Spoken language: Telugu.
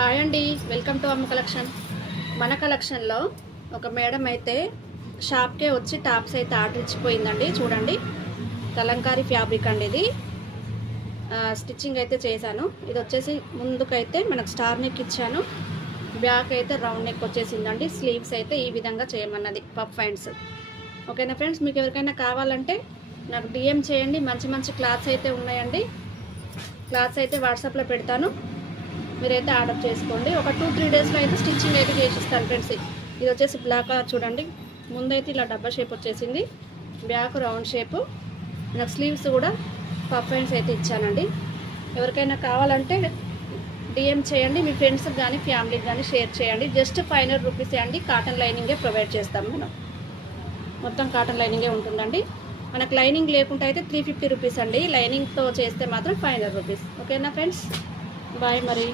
హాయ్ అండి, వెల్కమ్ టు అమ్మ కలెక్షన్. మన కలెక్షన్లో ఒక మేడం అయితే షాప్కే వచ్చి టాప్స్ అయితే ఆర్డర్ ఇచ్చిపోయిందండి. చూడండి, కలంకారీ ఫ్యాబ్రిక్ అండి ఇది. స్టిచ్చింగ్ అయితే చేశాను. ఇది వచ్చేసి ముందుకైతే మనకు స్టార్ నెక్ ఇచ్చాను, బ్యాక్ అయితే రౌండ్ నెక్ వచ్చేసిందండి. స్లీవ్స్ అయితే ఈ విధంగా చేయమన్నది, పఫ్ హ్యాండ్స్. ఓకేనా ఫ్రెండ్స్, మీకు ఎవరికైనా కావాలంటే నాకు డిఎం చేయండి. మంచి మంచి క్లాత్స్ అయితే ఉన్నాయండి. క్లాత్స్ అయితే వాట్సాప్లో పెడతాను, మీరైతే ఆర్డర్ చేసుకోండి. ఒక 2-3 డేస్లో అయితే స్టిచ్చింగ్ అయితే చేసిస్తాను ఫ్రెండ్స్. ఇది వచ్చేసి బ్లాక్ కలర్ చూడండి. ముందైతే ఇలా డబ్బా షేప్ వచ్చేసింది, బ్యాక్ రౌండ్ షేపు. నాకు స్లీవ్స్ కూడా పఫ్ హ్యాండ్స్ అయితే ఇచ్చానండి. ఎవరికైనా కావాలంటే డిఎం చేయండి. మీ ఫ్రెండ్స్కి కానీ ఫ్యామిలీకి కానీ షేర్ చేయండి. జస్ట్ 500 రూపీసే అండి. కాటన్ లైనింగే ప్రొవైడ్ చేస్తాం మనం. మొత్తం కాటన్ లైనింగే ఉంటుందండి. మనకు లైనింగ్ లేకుండా అయితే 350 రూపీస్ అండి. లైనింగ్తో చేస్తే మాత్రం 500 రూపీస్. ఓకేనా ఫ్రెండ్స్, బాయ్ మరి.